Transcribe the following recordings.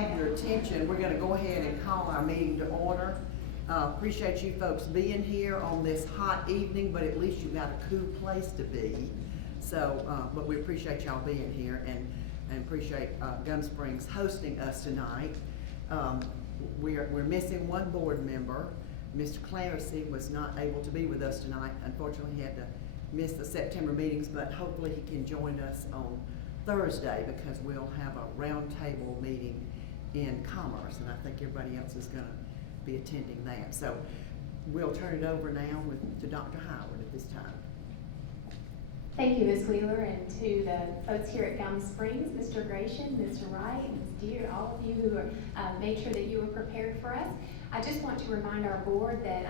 have your attention, we're gonna go ahead and call our meeting to order. Appreciate you folks being here on this hot evening, but at least you got a cool place to be. So, but we appreciate y'all being here and appreciate Gum Springs hosting us tonight. We're missing one board member. Mr. Clancy was not able to be with us tonight. Unfortunately, he had to miss the September meetings, but hopefully he can join us on Thursday because we'll have a roundtable meeting in Commerce, and I think everybody else is gonna be attending that. So we'll turn it over now to Dr. Howard at this time. Thank you, Ms. Wheeler, and to the folks here at Gum Springs, Mr. Gratian, Mr. Wright, Ms. Deere, all of you who made sure that you were prepared for us. I just want to remind our board that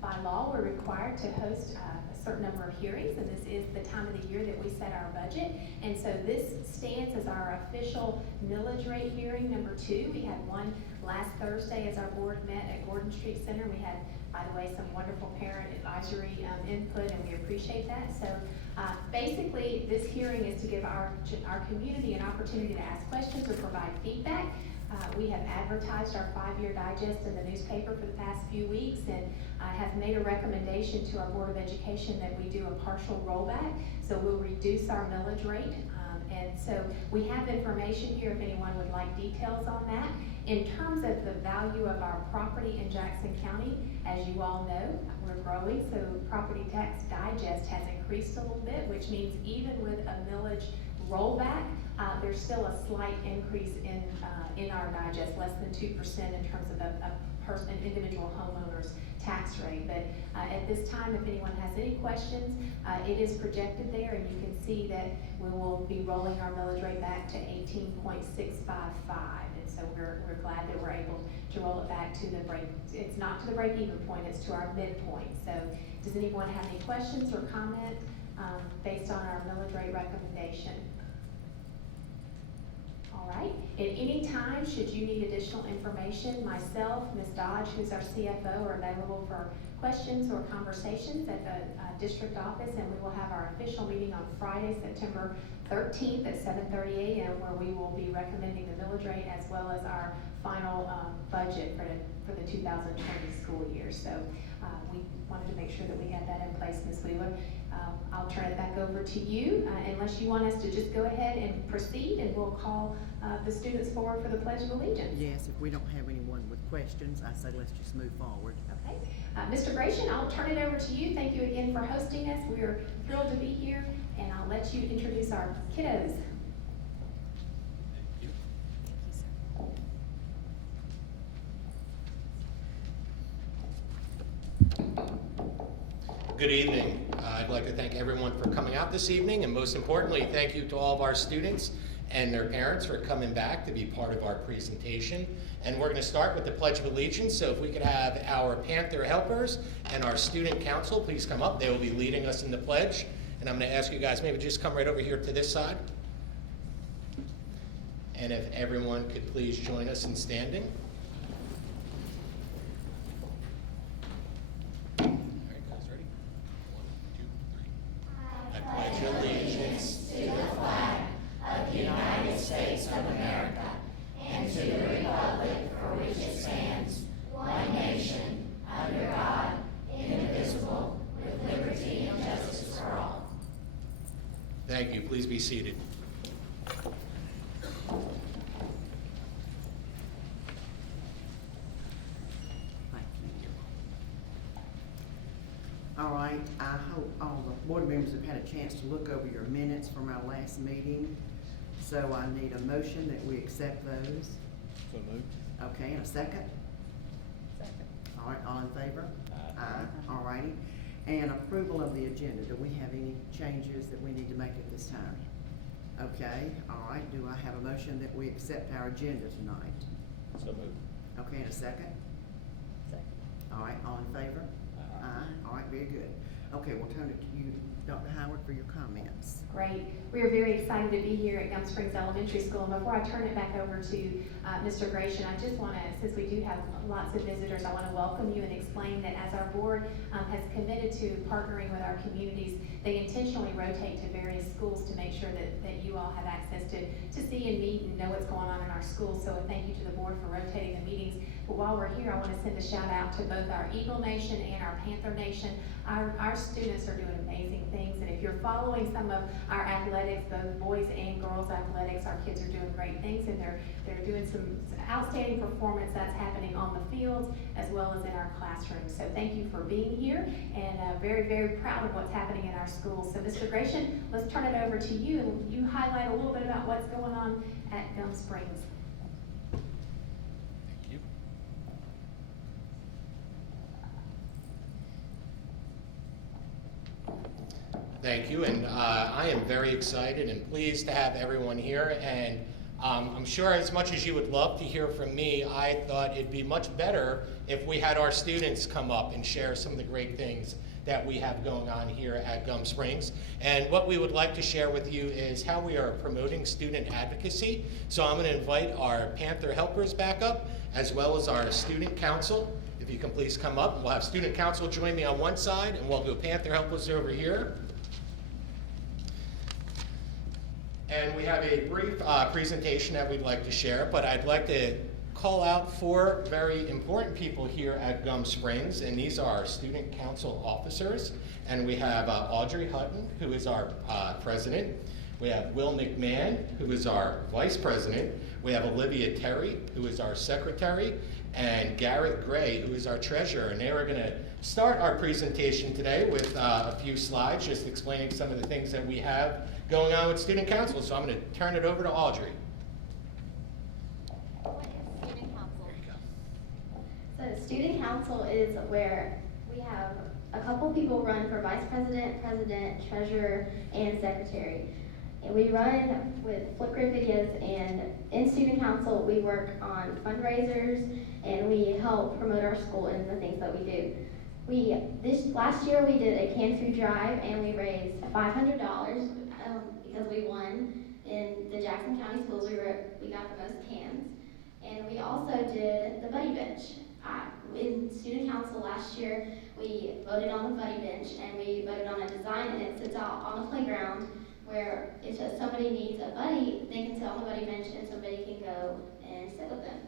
by law, we're required to host a certain number of hearings, and this is the time of the year that we set our budget. And so this stands as our official millage rate hearing number 2. We had one last Thursday as our board met at Gordon Street Center. We had, by the way, some wonderful parent advisory input, and we appreciate that. So basically, this hearing is to give our community an opportunity to ask questions or provide feedback. We have advertised our 5-year digest in the newspaper for the past few weeks, and have made a recommendation to our Board of Education that we do a partial rollback. So we'll reduce our millage rate. And so we have information here if anyone would like details on that. In terms of the value of our property in Jackson County, as you all know, we're growing, so property tax digest has increased a little bit, which means even with a millage rollback, there's still a slight increase in our digest, less than 2% in terms of an individual homeowner's tax rate. But at this time, if anyone has any questions, it is projected there, and you can see that we will be rolling our millage rate back to 18.655. And so we're glad that we're able to roll it back to the break. It's not to the break-even point, it's to our midpoint. So does anyone have any questions or comment based on our millage rate recommendation? All right, at any time, should you need additional information, myself, Ms. Dodge, who's our CFO, are available for questions or conversations at the district office, and we will have our official meeting on Friday, September 13th at 7:30 a.m. where we will be recommending the millage rate as well as our final budget for the 2020 school year. So we wanted to make sure that we had that in place, Ms. Wheeler. I'll turn it back over to you, unless you want us to just go ahead and proceed, and we'll call the students forward for the Pledge of Allegiance. Yes, if we don't have anyone with questions, I say let's just move forward. Okay. Mr. Gratian, I'll turn it over to you. Thank you again for hosting us. We are thrilled to be here, and I'll let you introduce our kiddos. Good evening. I'd like to thank everyone for coming out this evening, and most importantly, thank you to all of our students and their parents for coming back to be part of our presentation. And we're going to start with the Pledge of Allegiance, so if we could have our Panther helpers and our student council please come up. They will be leading us in the pledge, and I'm going to ask you guys maybe just come right over here to this side. And if everyone could please join us in standing. Thank you. Please be seated. Thank you. All right, I hope all the board members have had a chance to look over your minutes from our last meeting. So I need a motion that we accept those. So moved. Okay, and a second? Second. All right, all in favor? Aye. All righty. And approval of the agenda. Do we have any changes that we need to make at this time? Okay, all right. Do I have a motion that we accept our agenda tonight? So moved. Okay, and a second? Second. All right, all in favor? Aye. All right, very good. Okay, we'll turn it to you, Dr. Howard, for your comments. Great. We are very excited to be here at Gum Springs Elementary School. And before I turn it back over to Mr. Gratian, I just want to, since we do have lots of visitors, I want to welcome you and explain that as our board has committed to partnering with our communities, they intentionally rotate to various schools to make sure that you all have access to see and meet and know what's going on in our schools. So a thank you to the board for rotating the meetings. But while we're here, I want to send a shout out to both our Eagle Nation and our Panther Nation. Our students are doing amazing things, and if you're following some of our athletics, both boys and girls athletics, our kids are doing great things, and they're doing some outstanding performance that's happening on the fields as well as in our classrooms. So thank you for being here, and very, very proud of what's happening in our schools. So Mr. Gratian, let's turn it over to you, and you highlight a little bit about what's going on at Gum Springs. Thank you. Thank you, and I am very excited and pleased to have everyone here, and I'm sure as much as you would love to hear from me, I thought it'd be much better if we had our students come up and share some of the great things that we have going on here at Gum Springs. And what we would like to share with you is how we are promoting student advocacy. So I'm going to invite our Panther helpers back up, as well as our student council. If you can please come up. We'll have student council join me on one side, and we'll do Panther helpers over here. And we have a brief presentation that we'd like to share, but I'd like to call out 4 very important people here at Gum Springs, and these are our student council officers. And we have Audrey Hutton, who is our president. We have Will McMahon, who is our vice president. We have Olivia Terry, who is our secretary, and Garrett Gray, who is our treasurer. And they are going to start our presentation today with a few slides, just explaining some of the things that we have going on with student council. So I'm going to turn it over to Audrey. What is student council? There you go. So student council is where we have a couple people run for vice president, president, treasurer, and secretary. And we run with Flipgrid videos, and in student council we work on fundraisers and we help promote our school and the things that we do. This last year we did a canned food drive and we raised $500 because we won in the Jackson County schools. We got the most cans, and we also did the buddy bench. In student council last year, we voted on the buddy bench, and we voted on a design, and it sits out on the playground where if somebody needs a buddy, they can sit on the buddy bench and somebody can go and sit with them.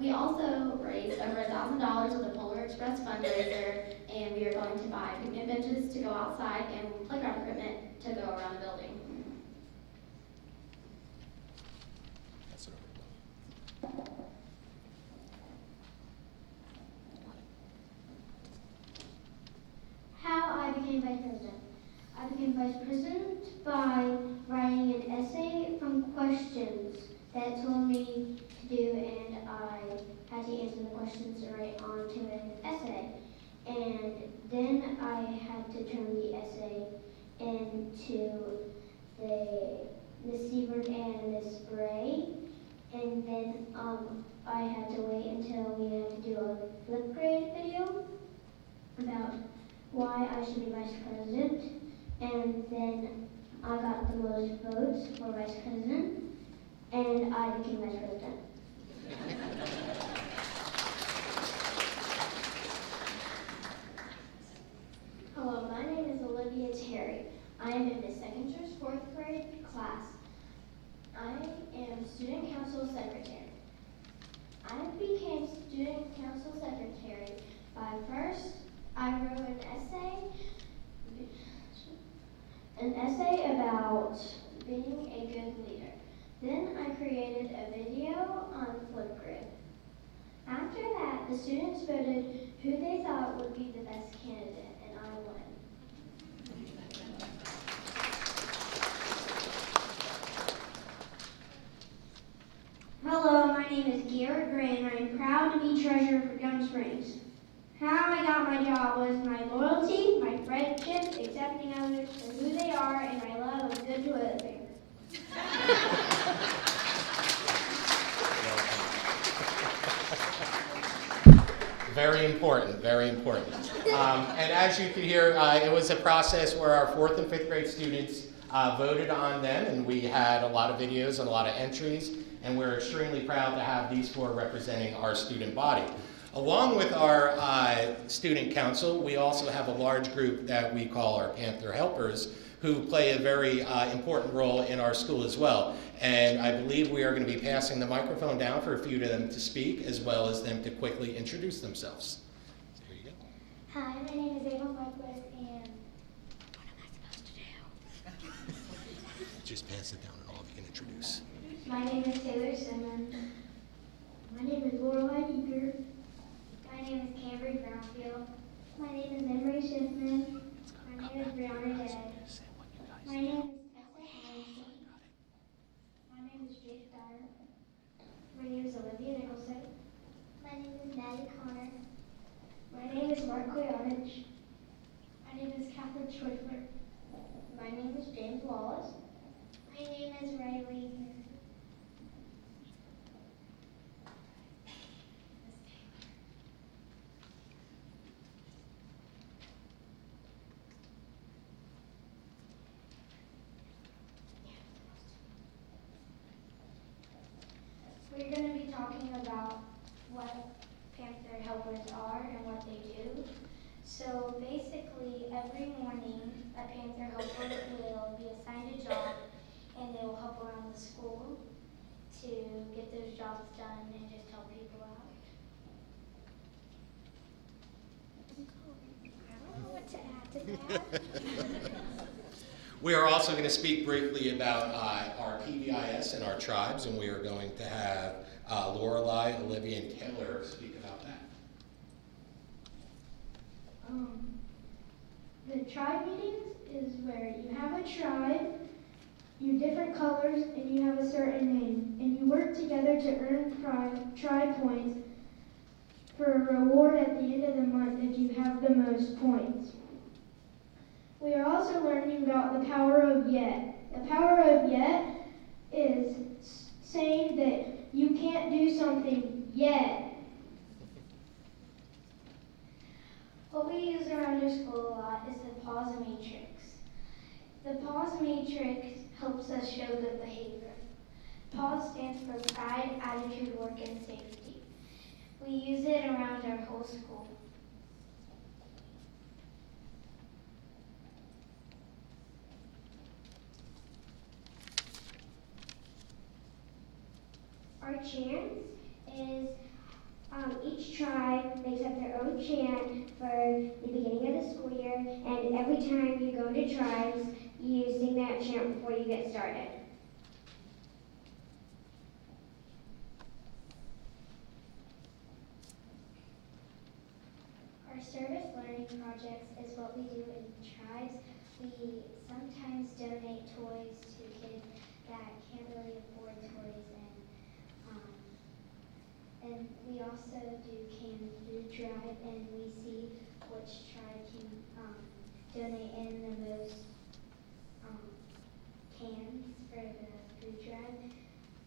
We also raised over $1,000 with the Polar Express fundraiser, and we are going to buy picnic benches to go outside and playground equipment to go around the building. That's it over. How I became vice president. I became vice president by writing an essay from questions that told me to do, and I had to answer the questions right onto an essay. And then I had to turn the essay into Miss Seabird and Miss Bray. And then I had to wait until we had to do a Flipgrid video about why I should be vice president, and then I got the most votes for vice president, and I became vice president. Hello, my name is Olivia Terry. I am in the second through fourth grade class. I am student council secretary. I became student council secretary by first I wrote an essay about being a good leader. Then I created a video on Flipgrid. After that, the students voted who they thought would be the best candidate, and I won. Hello, my name is Garrett Gray, and I am proud to be treasurer for Gum Springs. How I got my job was my loyalty, my friendship, accepting others for who they are, and my love of good toilet paper. Very important, very important. And as you can hear, it was a process where our 4th and 5th grade students voted on them, and we had a lot of videos and a lot of entries, and we're extremely proud to have these 4 representing our student body. Along with our student council, we also have a large group that we call our Panther Helpers, who play a very important role in our school as well. And I believe we are going to be passing the microphone down for a few of them to speak, as well as them to quickly introduce themselves. There you go. Hi, my name is Ava Marquez, and what am I supposed to do? Just pass it down and all of you can introduce. My name is Taylor Simmons. My name is Lorelai Eager. My name is Cambry Brownfield. My name is Emery Schiffman. My name is Brianna Day. My name is Tessa Harrison. My name is Jake Dyer. My name is Olivia Nicholson. My name is Maddie Connor. My name is Mark Koyanich. My name is Catherine Schwifler. My name is James Wallace. My name is Riley. We're going to be talking about what Panther Helpers are and what they do. So basically, every morning, a Panther Helper will be assigned a job, and they will help around the school to get those jobs done and just help people out. I don't know what to add to that. We are also going to speak briefly about our PBIS and our tribes, and we are going to have Lorelai, Olivia, and Taylor speak about that. The tribe meetings is where you have a tribe, you're different colors, and you have a certain name, and you work together to earn tribe points for a reward at the end of the month if you have the most points. We are also learning about the power of yet. The power of yet is saying that you can't do something yet. What we use around our school a lot is the pause matrix. The pause matrix helps us show good behavior. PAWS stands for Pride, Attitude, Work, and Safety. We use it around our whole school. Our chants is each tribe makes up their own chant for the beginning of the school year, and every time you go to tribes, you sing that chant before you get started. Our service learning projects is what we do in tribes. We sometimes donate toys to kids that can't really afford toys, and we also do canned food drive, and we see which tribe can donate in the most cans for the food drive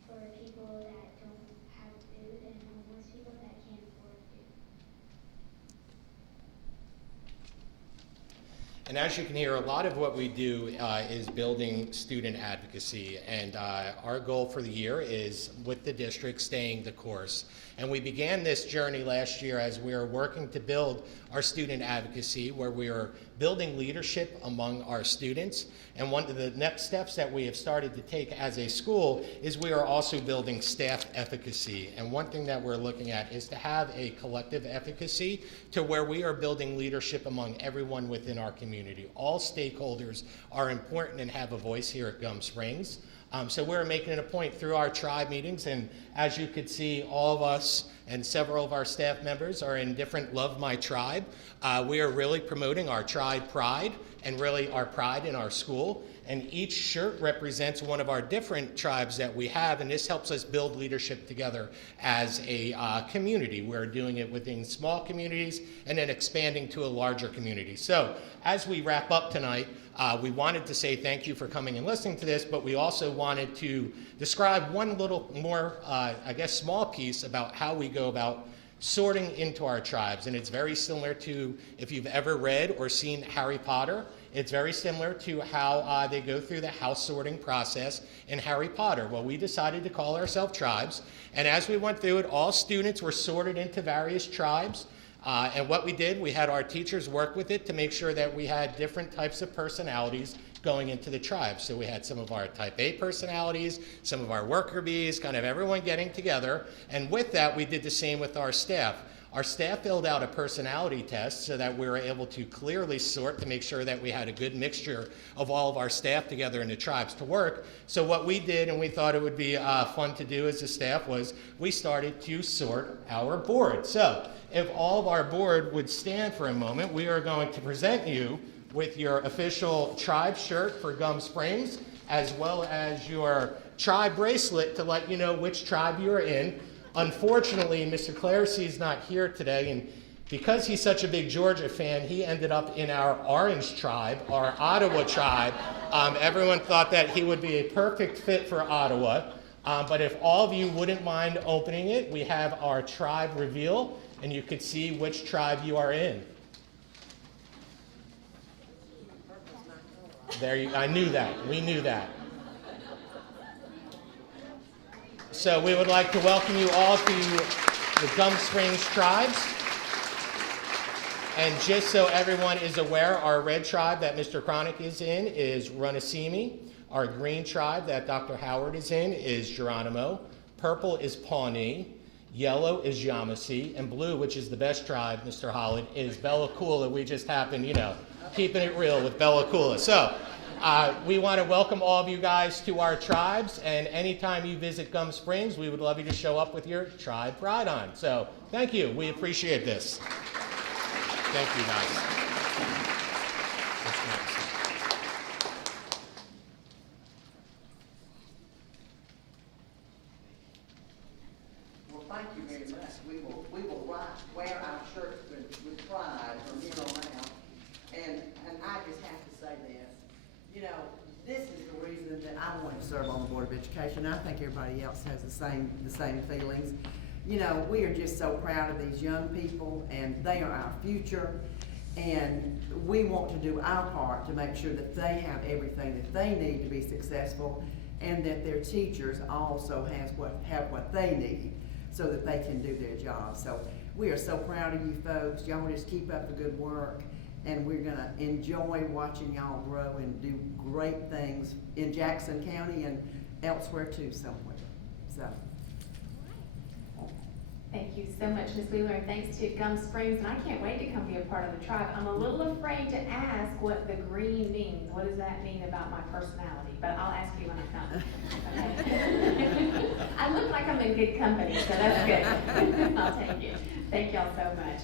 for people that don't have food and homeless people that can't afford food. And as you can hear, a lot of what we do is building student advocacy, and our goal for the year is, with the district, staying the course. And we began this journey last year as we were working to build our student advocacy, where we are building leadership among our students. And one of the next steps that we have started to take as a school is we are also building staff efficacy. And one thing that we're looking at is to have a collective efficacy to where we are building leadership among everyone within our community. All stakeholders are important and have a voice here at Gum Springs. So we're making it a point through our tribe meetings, and as you could see, all of us and several of our staff members are in different Love My Tribe. We are really promoting our tribe pride and really our pride in our school. And each shirt represents one of our different tribes that we have, and this helps us build leadership together as a community. We're doing it within small communities and then expanding to a larger community. So as we wrap up tonight, we wanted to say thank you for coming and listening to this, but we also wanted to describe one little more, I guess, small piece about how we go about sorting into our tribes. And it's very similar to, if you've ever read or seen Harry Potter, it's very similar to how they go through the house sorting process in Harry Potter. Well, we decided to call ourselves tribes. And as we went through it, all students were sorted into various tribes. And what we did, we had our teachers work with it to make sure that we had different types of personalities going into the tribe. So we had some of our type A personalities, some of our worker bees, kind of everyone getting together. And with that, we did the same with our staff. Our staff filled out a personality test so that we were able to clearly sort to make sure that we had a good mixture of all of our staff together in the tribes to work. So what we did, and we thought it would be fun to do as a staff, was we started to sort our board. So if all of our board would stand for a moment, we are going to present you with your official tribe shirt for Gum Springs, as well as your tribe bracelet to let you know which tribe you're in. Unfortunately, Mr. Clarsey is not here today, and because he's such a big Georgia fan, he ended up in our Orange tribe, our Ottawa tribe. Everyone thought that he would be a perfect fit for Ottawa, but if all of you wouldn't mind opening it, we have our tribe reveal, and you could see which tribe you are in. There you, I knew that. We knew that. So we would like to welcome you all to the Gum Springs tribes. And just so everyone is aware, our red tribe that Mr. Cronick is in is Runasimi. Our green tribe that Dr. Howard is in is Geronimo. Purple is Pawnee. Yellow is Yamasee. And blue, which is the best tribe, Mr. Holland, is Bella Coola. We just happen, keeping it real with Bella Coola. So we want to welcome all of you guys to our tribes, and anytime you visit Gum Springs, we would love you to show up with your tribe pride on. So thank you. We appreciate this. Thank you, guys. That's nice. Well, thank you very much. We will wear our shirts with pride from here on out. And I just have to say this, this is the reason that I wanted to serve on the Board of Education. I think everybody else has the same feelings. We are just so proud of these young people, and they are our future. And we want to do our part to make sure that they have everything that they need to be successful, and that their teachers also have what they need so that they can do their job. So we are so proud of you folks. Y'all just keep up the good work, and we're gonna enjoy watching y'all grow and do great things in Jackson County and elsewhere too somewhere. So. Thank you so much, Ms. Wheeler, and thanks to Gum Springs, and I can't wait to come be a part of the tribe. I'm a little afraid to ask what the green means. What does that mean about my personality? But I'll ask you when I come. Okay. I look like I'm in good company, so that's good. I'll take it. Thank y'all so much.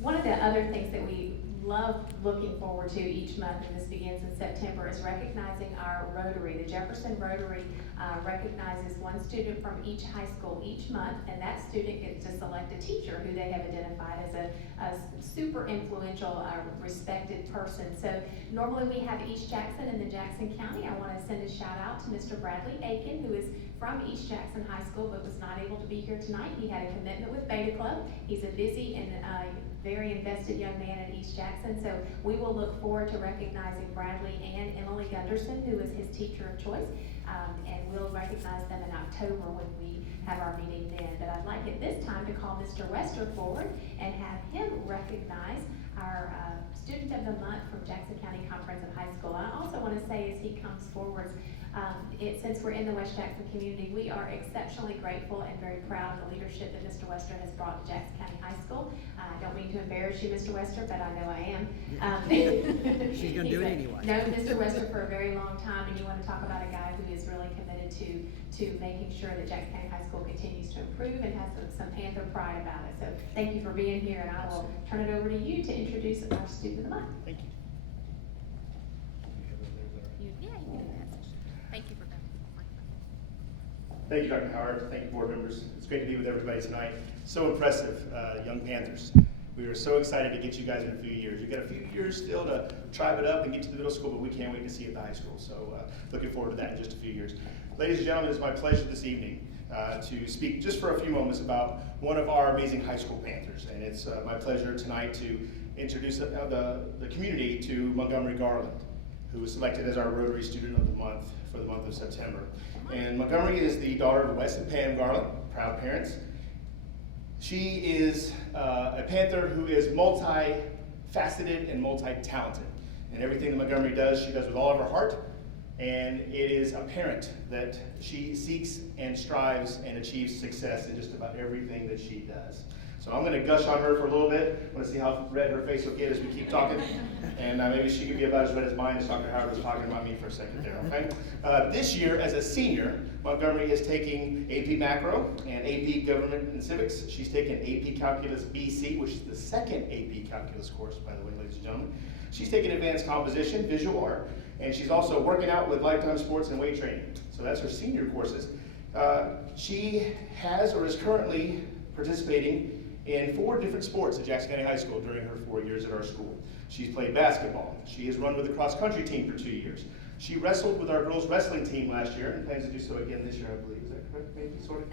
One of the other things that we love looking forward to each month, and this begins in September, is recognizing our Rotary. The Jefferson Rotary recognizes one student from each high school each month, and that student gets to select a teacher who they have identified as a super influential, respected person. So normally we have East Jackson and then Jackson County. I want to send a shout out to Mr. Bradley Aiken, who is from East Jackson High School but was not able to be here tonight. He had a commitment with Beta Club. He's a busy and very invested young man at East Jackson. So we will look forward to recognizing Bradley and Emily Gunderson, who is his teacher of choice. And we'll recognize them in October when we have our meeting then. But I'd like at this time to call Mr. Wester forward and have him recognize our Student of the Month from Jackson County Comprehensive High School. I also want to say as he comes forward, since we're in the West Jackson community, we are exceptionally grateful and very proud of the leadership that Mr. Wester has brought to Jackson County High School. I don't mean to embarrass you, Mr. Wester, but I know I am. She's gonna do it anyway. Known Mr. Wester for a very long time, and you want to talk about a guy who is really committed to making sure that Jackson County High School continues to improve and has some Panther pride about it. So thank you for being here, and I will turn it over to you to introduce our Student of the Month. Thank you. Thank you for coming. Thank you, Dr. Howard. Thank you, board members. It's great to be with everybody tonight. So impressive, young Panthers. We are so excited to get you guys in a few years. You've got a few years still to tribe it up and get to the middle school, but we can't wait to see you at the high school. So looking forward to that in just a few years. Ladies and gentlemen, it's my pleasure this evening to speak just for a few moments about one of our amazing high school Panthers. And it's my pleasure tonight to introduce the community to Montgomery Garland, who was selected as our Rotary Student of the Month for the month of September. And Montgomery is the daughter of Wes and Pam Garland, proud parents. She is a Panther who is multi-faceted and multi-talented. And everything that Montgomery does, she does with all of her heart. And it is apparent that she seeks and strives and achieves success in just about everything that she does. So I'm going to gush on her for a little bit. I want to see how red her face will get as we keep talking. And maybe she can be about as red as mine as Dr. Howard was talking about me for a second there, okay? This year, as a senior, Montgomery is taking AP Macro and AP Government and Civics. She's taking AP Calculus BC, which is the second AP Calculus course, by the way, ladies and gentlemen. She's taking Advanced Composition, Visual Art, and she's also working out with Lifetime Sports and Weight Training. So that's her senior courses. She has or is currently participating in 4 different sports at Jackson County High School during her 4 years at our school. She's played basketball. She has run with the cross-country team for 2 years. She wrestled with our girls' wrestling team last year and plans to do so again this year, I believe. Is that correct? Maybe, sort of?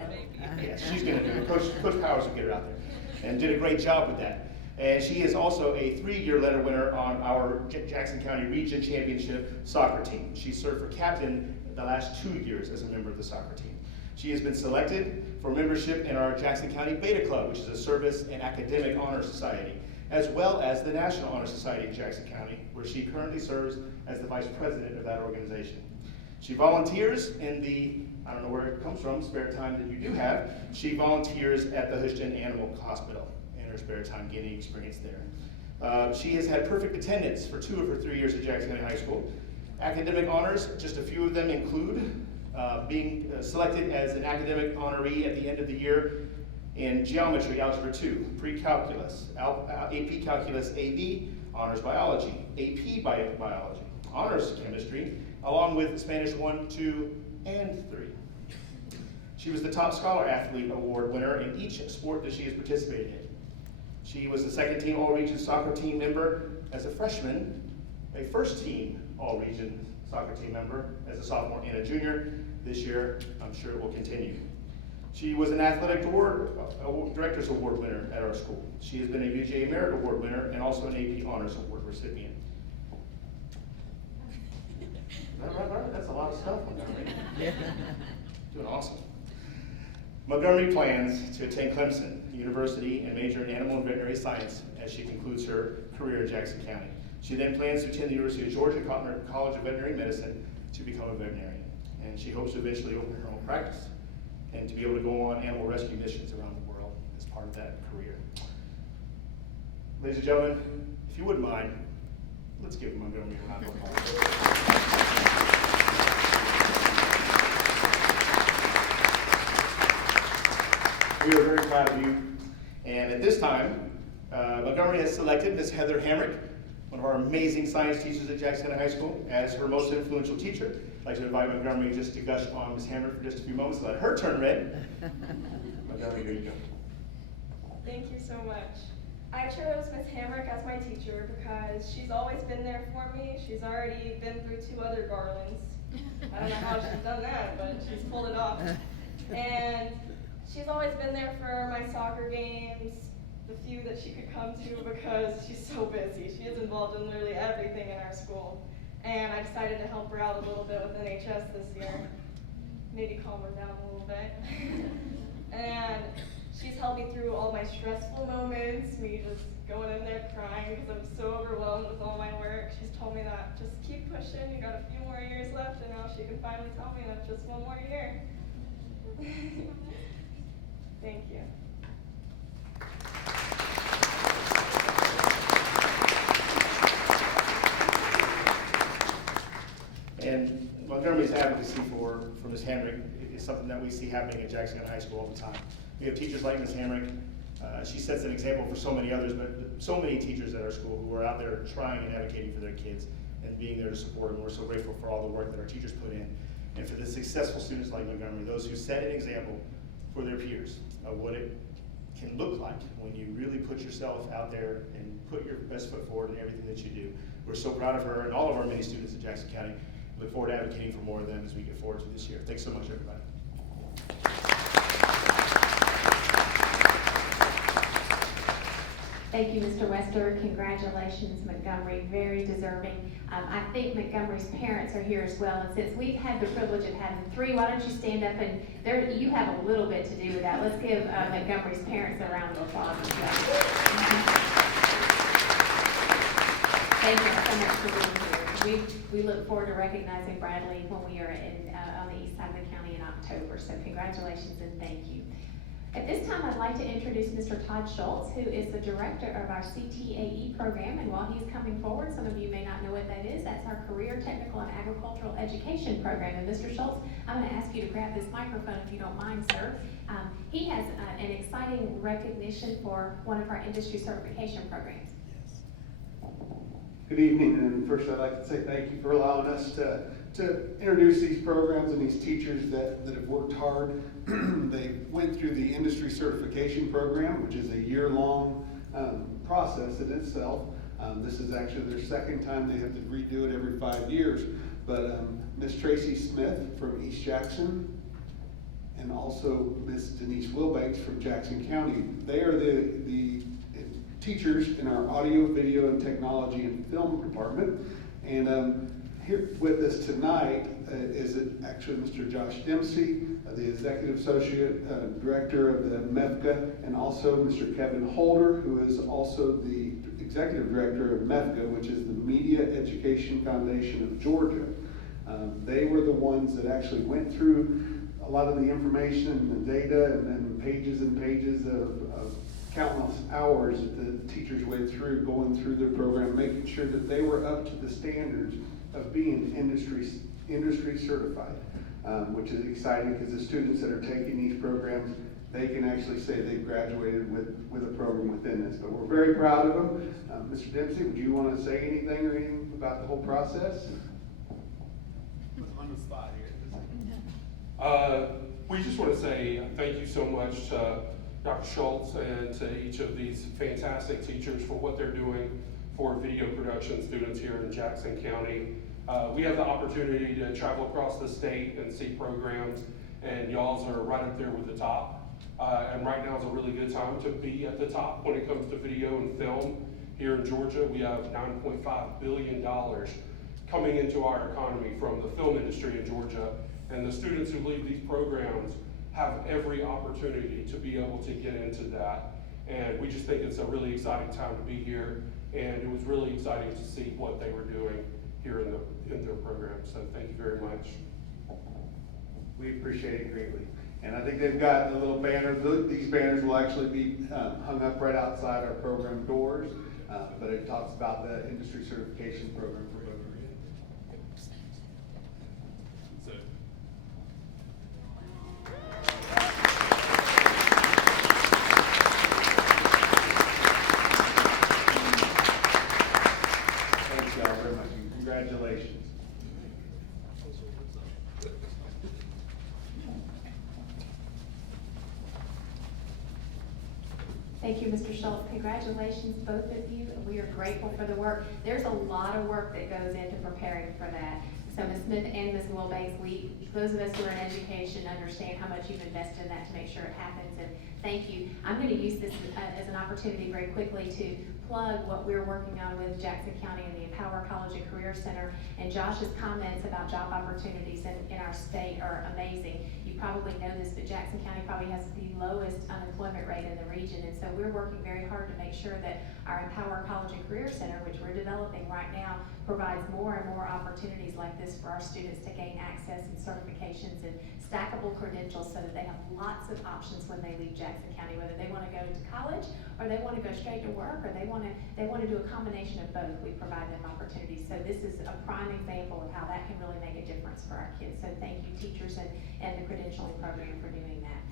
Yes, she's going to do it. Coach Powers will get her out there and did a great job with that. And she is also a 3-year letter winner on our Jackson County Region Championship soccer team. She served for captain the last 2 years as a member of the soccer team. She has been selected for membership in our Jackson County Beta Club, which is a service and academic honor society, as well as the National Honor Society in Jackson County, where she currently serves as the vice president of that organization. She volunteers in the, I don't know where it comes from, spare time that you do have. She volunteers at the Houston Animal Hospital in her spare time, gaining experience there. She has had perfect attendance for 2 of her 3 years at Jackson County High School. Academic honors, just a few of them include being selected as an academic honoree at the end of the year in Geometry, Algebra 2, Pre-Calculus, AP Calculus AB, Honors Biology, AP Biology, Honors Chemistry, along with Spanish 1, 2, and 3. She was the top Scholar Athlete Award winner in each sport that she has participated in. She was the second team All-Region soccer team member as a freshman, a first team All-Region soccer team member as a sophomore and a junior. This year, I'm sure it will continue. She was an Athletic Directors Award winner at our school. She has been a UGA Merit Award winner and also an AP Honors Award recipient. Right? That's a lot of stuff, Montgomery. Doing awesome. Montgomery plans to attend Clemson University and major in animal and veterinary science as she concludes her career in Jackson County. She then plans to attend the University of Georgia College of Veterinary Medicine to become a veterinarian. And she hopes to eventually open her own practice and to be able to go on animal rescue missions around the world as part of that career. Ladies and gentlemen, if you wouldn't mind, let's give Montgomery a round of applause. We are very proud of you. And at this time, Montgomery has selected Ms. Heather Hamrick, one of our amazing science teachers at Jackson County High School, as her most influential teacher. I'd like to invite Montgomery just to gush on Ms. Hamrick for just a few moments, let her turn red. Montgomery, here you go. Thank you so much. I chose Ms. Hamrick as my teacher because she's always been there for me. She's already been through 2 other Garlands. I don't know how she's done that, but she's pulled it off. And she's always been there for my soccer games, the few that she could come to because she's so busy. She is involved in literally everything in our school. And I decided to help her out a little bit with NHS this year. Maybe calm her down a little bit. And she's helped me through all my stressful moments, me just going in there crying because I'm so overwhelmed with all my work. She's told me that just keep pushing, you got a few more years left, and now she can finally tell me that's just 1 more year. Thank you. And Montgomery's advocacy for Ms. Hamrick is something that we see happening at Jackson County High School all the time. We have teachers like Ms. Hamrick. She sets an example for so many others, but so many teachers at our school who are out there trying and advocating for their kids and being there to support them. We're so grateful for all the work that our teachers put in. And for the successful students like Montgomery, those who set an example for their peers of what it can look like when you really put yourself out there and put your best foot forward in everything that you do. We're so proud of her and all of our many students at Jackson County. Look forward to advocating for more of them as we get forward to this year. Thanks so much, everybody. Thank you, Mr. Wester. Congratulations, Montgomery, very deserving. I think Montgomery's parents are here as well, and since we've had the privilege of having three, why don't you stand up, and you have a little bit to do with that. Let's give Montgomery's parents a round of applause as well. Thank you so much for being here. We look forward to recognizing Bradley when we are on the east side of the county in October, so congratulations and thank you. At this time, I'd like to introduce Mr. Todd Schultz, who is the director of our CTAE program. And while he's coming forward, some of you may not know what that is. That's our Career Technical and Agricultural Education program. And Mr. Schultz, I'm going to ask you to grab this microphone if you don't mind, sir. He has an exciting recognition for one of our industry certification programs. Good evening, and first I'd like to say thank you for allowing us to introduce these programs and these teachers that have worked hard. They went through the industry certification program, which is a year-long process in itself. This is actually their second time. They have to redo it every 5 years. But Miss Tracy Smith from East Jackson and also Miss Denise Wilbanks from Jackson County, they are the teachers in our audio, video, and technology and film department. And here with us tonight is actually Mr. Josh Dempsey, the Executive Associate Director of the MEFCA, and also Mr. Kevin Holder, who is also the Executive Director of MEFCA, which is the Media Education Foundation of Georgia. They were the ones that actually went through a lot of the information and the data and pages and pages of countless hours that the teachers went through, going through their program, making sure that they were up to the standards of being industry certified, which is exciting because the students that are taking these programs, they can actually say they've graduated with a program within this. But we're very proud of them. Mr. Dempsey, would you want to say anything or anything about the whole process? On the spot here. We just want to say thank you so much to Dr. Schultz and to each of these fantastic teachers for what they're doing for video production students here in Jackson County. We have the opportunity to travel across the state and see programs, and y'all's are right up there with the top. And right now is a really good time to be at the top when it comes to video and film. Here in Georgia, we have $9.5 billion coming into our economy from the film industry in Georgia. And the students who leave these programs have every opportunity to be able to get into that. And we just think it's a really exciting time to be here. And it was really exciting to see what they were doing here in their program. So thank you very much. We appreciate it greatly. And I think they've got a little banner. These banners will actually be hung up right outside our program doors. But it talks about the industry certification program for both. Thank y'all very much. Congratulations. Thank you, Mr. Schultz. Congratulations, both of you. We are grateful for the work. There's a lot of work that goes into preparing for that. So Ms. Smith and Ms. Wilbanks, those of us who are in education understand how much you've invested in that to make sure it happens, and thank you. I'm going to use this as an opportunity very quickly to plug what we're working on with Jackson County and the Empower College and Career Center. And Josh's comments about job opportunities in our state are amazing. You probably know this, but Jackson County probably has the lowest unemployment rate in the region. And so we're working very hard to make sure that our Empower College and Career Center, which we're developing right now, provides more and more opportunities like this for our students to gain access and certifications and stackable credentials so that they have lots of options when they leave Jackson County, whether they want to go to college or they want to go straight to work or they want to do a combination of both. We provide them opportunities. So this is a prime example of how that can really make a difference for our kids. So thank you, teachers and the credentialing program for doing that.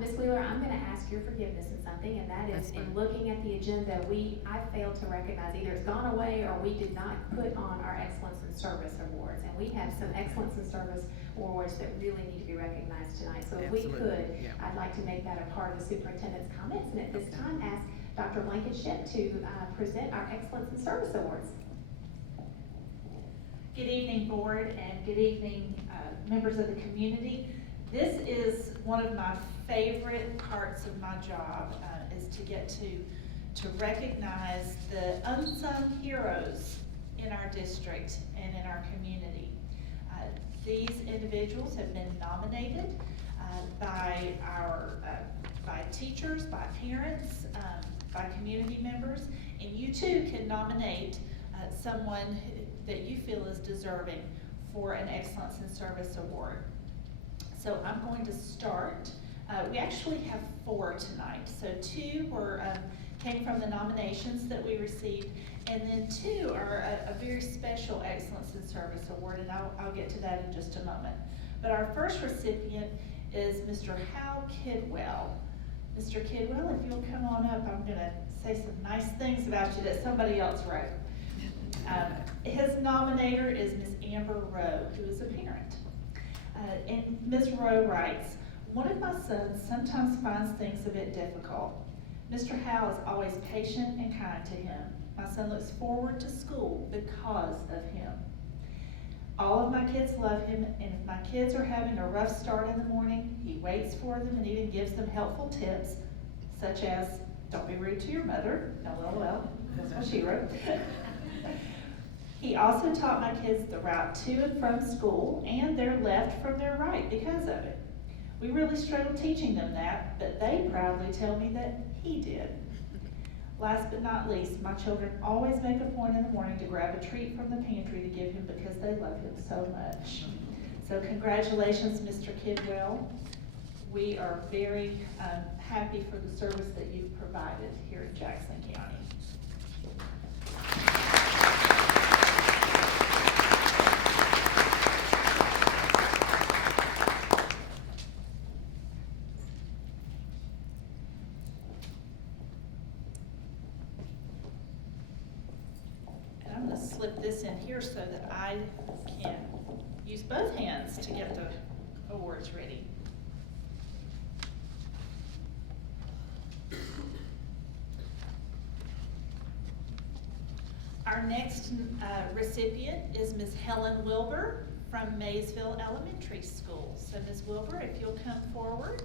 Ms. Wheeler, I'm gonna ask your forgiveness in something, and that is That's in fine. looking at the agenda, I failed to recognize, either it's gone away or we did not put on our Excellence in Service Awards. And we have some Excellence in Service awards that really need to be recognized tonight. So if we Absolutely, could, yeah. I'd like to make that a part of the superintendent's comments, and at this time, ask Dr. Blankenship to present our Excellence in Service Awards. Good evening, board, and good evening, members of the community. This is one of my favorite parts of my job, is to get to recognize the unsung heroes in our district and in our community. These individuals have been nominated by teachers, by parents, by community members, and you too can nominate someone that you feel is deserving for an Excellence in Service Award. So I'm going to start. We actually have 4 tonight. So 2 came from the nominations that we received, and then 2 are a very special Excellence in Service Award, and I'll get to that in just a moment. But our first recipient is Mr. Hal Kidwell. Mr. Kidwell, if you'll come on up, I'm gonna say some nice things about you that somebody else wrote. His nominator is Ms. Amber Rowe, who is a parent. And Ms. Rowe writes, "One of my sons sometimes finds things a bit difficult. Mr. Howe is always patient and kind to him. My son looks forward to school because of him. All of my kids love him, and if my kids are having a rough start in the morning, he waits for them and even gives them helpful tips, such as, don't be rude to your mother, LOL, that's what she wrote. He also taught my kids the route to and from school and their left from their right because of it. We really struggled teaching them that, but they proudly tell me that he did. Last but not least, my children always make a point in the morning to grab a treat from the pantry to give him because they love him so much." So congratulations, Mr. Kidwell. We are very happy for the service that you've provided here in Jackson County. And I'm going to slip this in here so that I can use both hands to get the awards ready. Our next recipient is Ms. Helen Wilbur from Maysville Elementary School. So Ms. Wilbur, if you'll come forward.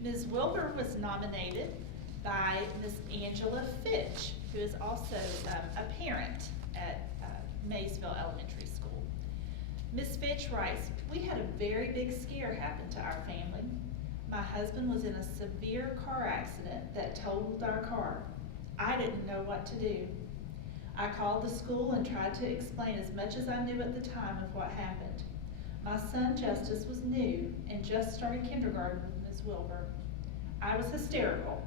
Ms. Wilbur was nominated by Ms. Angela Fitch, who is also a parent at Maysville Elementary School. Ms. Fitch writes, "We had a very big scare happen to our family. My husband was in a severe car accident that totaled our car. I didn't know what to do. I called the school and tried to explain as much as I knew at the time of what happened. My son Justice was new and just started kindergarten with Ms. Wilbur. I was hysterical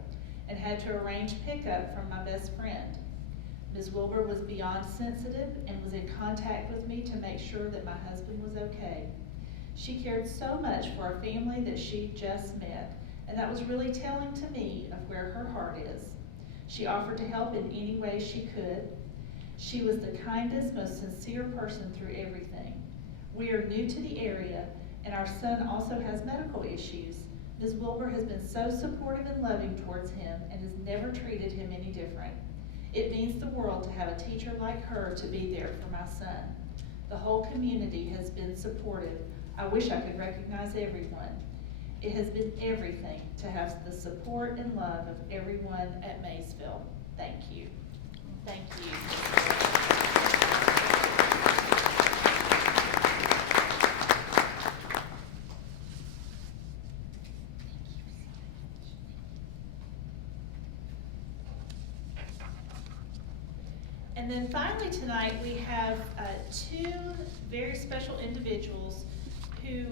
and had to arrange pickup from my best friend. Ms. Wilbur was beyond sensitive and was in contact with me to make sure that my husband was okay. She cared so much for a family that she just met, and that was really telling to me of where her heart is. She offered to help in any way she could. She was the kindest, most sincere person through everything. We are new to the area, and our son also has medical issues. Ms. Wilbur has been so supportive and loving towards him and has never treated him any different. It means the world to have a teacher like her to be there for my son. The whole community has been supportive. I wish I could recognize everyone. It has been everything to have the support and love of everyone at Maysville. Thank you. Thank you. And then finally tonight, we have 2 very special individuals who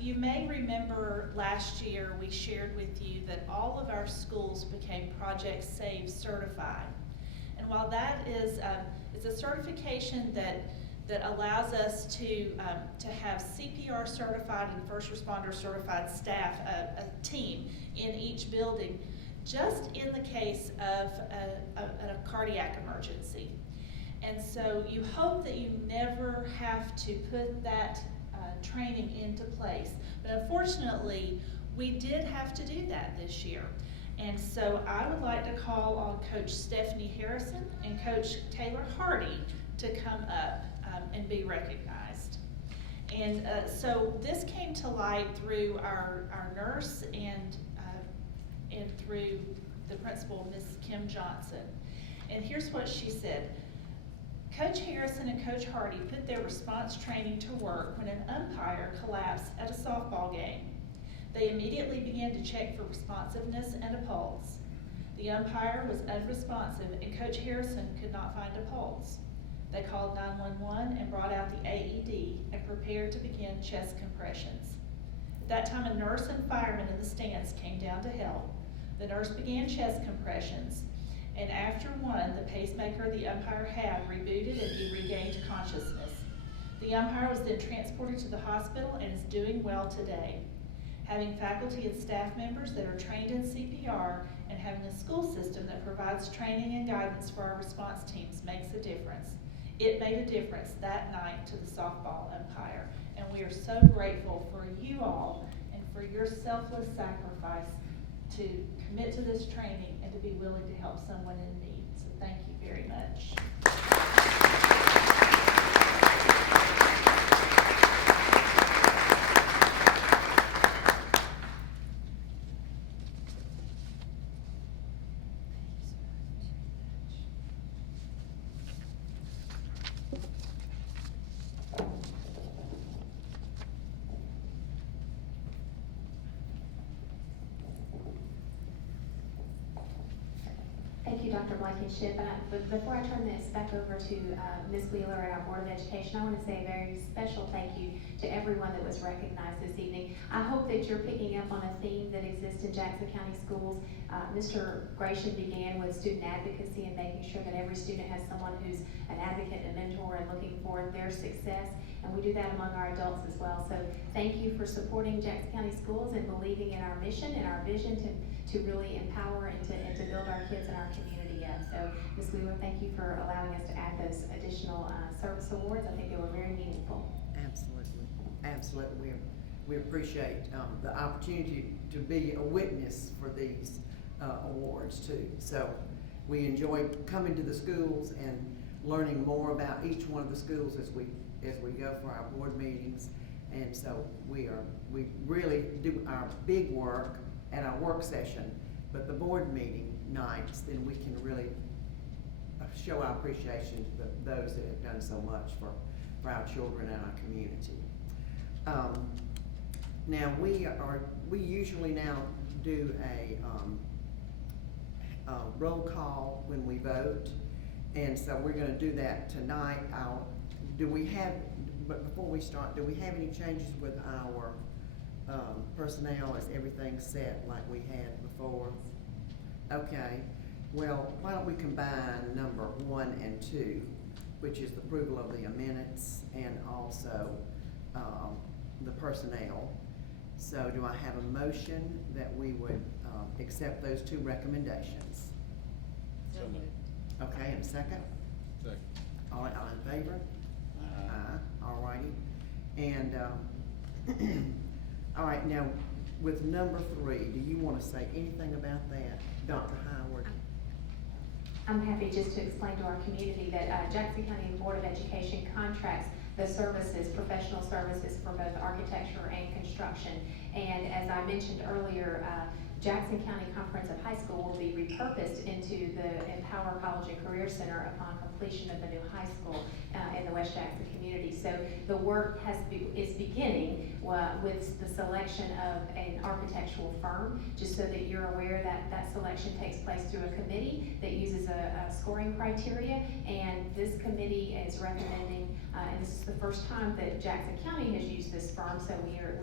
you may remember last year we shared with you that all of our schools became Project SAVE certified. And while that is it's a certification that that allows us to have CPR certified and first responder certified staff, a team in each building, just in the case of a cardiac emergency. And so you hope that you never have to put that training into place. But unfortunately, we did have to do that this year. And so I would like to call on Coach Stephanie Harrison and Coach Taylor Hardy to come up and be recognized. And so this came to light through our nurse and through the principal, Miss Kim Johnson. And here's what she said. Coach Harrison and Coach Hardy put their response training to work when an umpire collapsed at a softball game. They immediately began to check for responsiveness and a pulse. The umpire was unresponsive and Coach Harrison could not find a pulse. They called 911 and brought out the AED and prepared to begin chest compressions. At that time, a nurse and fireman in the stands came down to help. The nurse began chest compressions, and after one, the pacemaker the umpire had rebooted and he regained consciousness. The umpire was then transported to the hospital and is doing well today. Having faculty and staff members that are trained in CPR and having a school system that provides training and guidance for our response teams makes a difference. It made a difference that night to the softball umpire, and we are so grateful for you all and for your selfless sacrifice to commit to this training and to be willing to help someone in need. So thank you very much. Thank you, Dr. Blankenship. But before I turn this back over to Ms. Wheeler at our Board of Education, I want to say a very special thank you to everyone that was recognized this evening. I hope that you're picking up on a theme that exists in Jackson County Schools. Mr. Gratian began with student advocacy and making sure that every student has someone who's an advocate and mentor and looking for their success. And we do that among our adults as well. So thank you for supporting Jackson County Schools and believing in our mission and our vision to really empower and to build our kids and our community up. So Ms. Wheeler, thank you for allowing us to add those additional service awards. I think they were very meaningful. Absolutely, absolutely. We appreciate the opportunity to be a witness for these awards too. So we enjoy coming to the schools and learning more about each one of the schools as we go for our board meetings. And so we really do our big work at our work session, but the board meeting nights, then we can really show our appreciation to those that have done so much for our children and our community. Now we usually now do a roll call when we vote, and so we're going to do that tonight. But before we start, do we have any changes with our personnel? Is everything set like we had before? Okay, well, why don't we combine number 1 and 2, which is the approval of the minutes and also the personnel. So do I have a motion that we would accept those 2 recommendations? So moved. Okay, and a second? Second. All right, all in favor? Aye. All righty. And, all right, now, with number 3, do you want to say anything about that, Dr. Howard? I'm happy just to explain to our community that Jackson County Board of Education contracts the services, professional services for both architecture and construction. And as I mentioned earlier, Jackson County Comprehensive High School will be repurposed into the Empower College and Career Center upon completion of the new high school in the West Jackson community. So the work is beginning with the selection of an architectural firm, just so that you're aware that that selection takes place through a committee that uses a scoring criteria, and this committee is recommending, and this is the first time that Jackson County has used this firm, so we're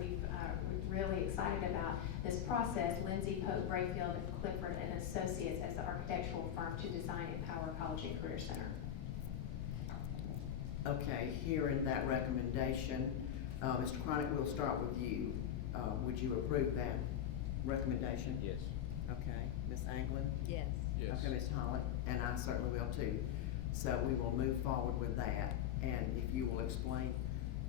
really excited about this process. Lindsay Pope Brayfield and Clifford and Associates as the architectural firm to design Empower College and Career Center. Okay, hearing that recommendation, Mr. Chronic, we'll start with you. Would you approve that recommendation? Yes. Okay, Ms. Anglin? Yes. Yes. Okay, Ms. Holland, and I certainly will too. So we will move forward with that, and if you will explain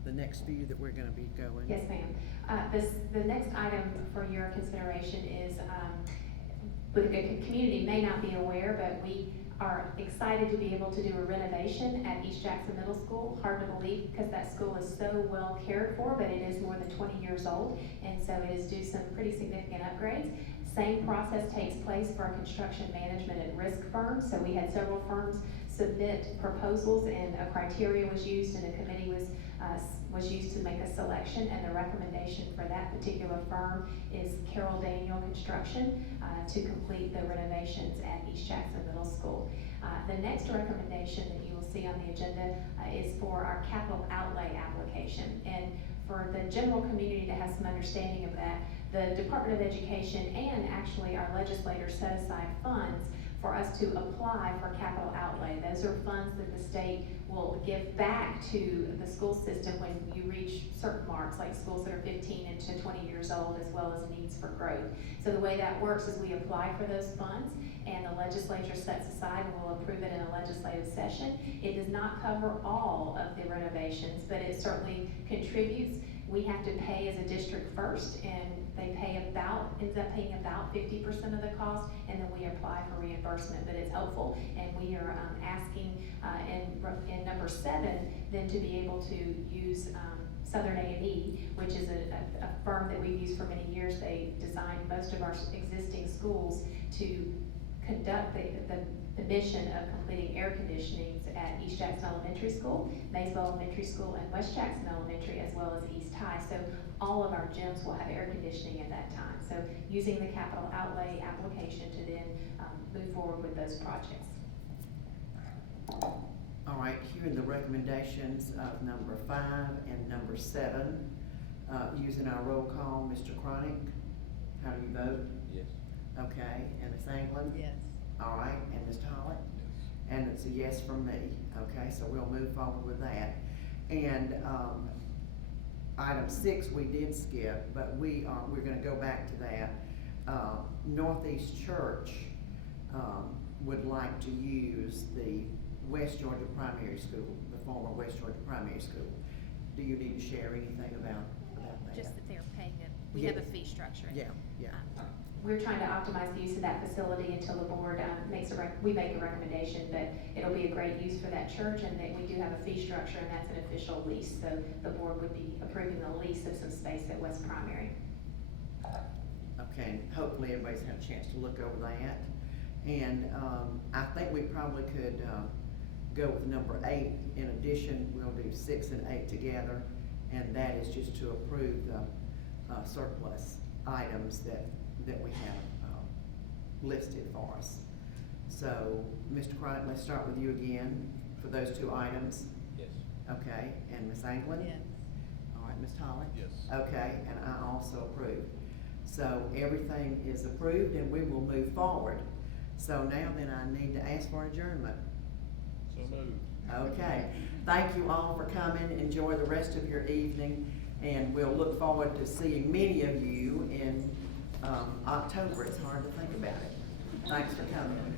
the next few that we're gonna be going. Yes, ma'am. The next item for your consideration is, the community may not be aware, but we are excited to be able to do a renovation at East Jackson Middle School. Hard to believe because that school is so well cared for, but it is more than 20 years old, and so it is due some pretty significant upgrades. Same process takes place for a construction management and risk firm. So we had several firms submit proposals, and a criteria was used, and a committee was used to make a selection, and the recommendation for that particular firm is Carroll Daniel Construction to complete the renovations at East Jackson Middle School. The next recommendation that you will see on the agenda is for our capital outlay application. And for the general community to have some understanding of that, the Department of Education and actually our legislators set aside funds for us to apply for capital outlay. Those are funds that the state will give back to the school system when you reach certain marks, like schools that are 15 and to 20 years old, as well as needs for growth. So the way that works is we apply for those funds, and the legislature sets aside and will approve it in a legislative session. It does not cover all of the renovations, but it certainly contributes. We have to pay as a district first, and they ends up paying about 50% of the cost, and then we apply for reimbursement, but it's helpful. And we are asking in number 7, then to be able to use Southern A&E, which is a firm that we've used for many years. They designed most of our existing schools to conduct the mission of completing air conditionings at East Jackson Elementary School, Maysville Elementary School, and West Jackson Elementary, as well as East High. So all of our gyms will have air conditioning at that time. So using the capital outlay application to then move forward with those projects. All right, hearing the recommendations of number 5 and number 7, using our roll call, Mr. Chronic, how do you vote? Yes. Okay, and Ms. Anglin? Yes. All right, and Ms. Tollett? And it's a yes from me, okay, so we'll move forward with that. And, item 6 we did skip, but we're gonna go back to that. Northeast Church, would like to use the West Georgia Primary School, the former West Georgia Primary School. Do you need to share anything about that? Just that they're paying we Yeah. have a fee structure. Yeah, yeah. We're trying to optimize the use of that facility until the board we make a recommendation, but it'll be a great use for that church, and that we do have a fee structure, and that's an official lease. So the board would be approving the lease of some space at West Primary. Okay, and hopefully everybody's had a chance to look over that. And, I think we probably could, go with number 8. In addition, we'll do 6 and 8 together, and that is just to approve the, surplus items that we have, listed for us. So, Mr. Chronic, let's start with you again for those 2 items. Yes. Okay, and Ms. Anglin? Yes. All right, Ms. Tollett? Yes. Okay, and I also approve. So everything is approved, and we will move forward. So now then I need to ask for adjournment. So moved. Okay, thank you all for coming. Enjoy the rest of your evening, and we'll look forward to seeing many of you in October. It's hard to think about it. Thanks for coming.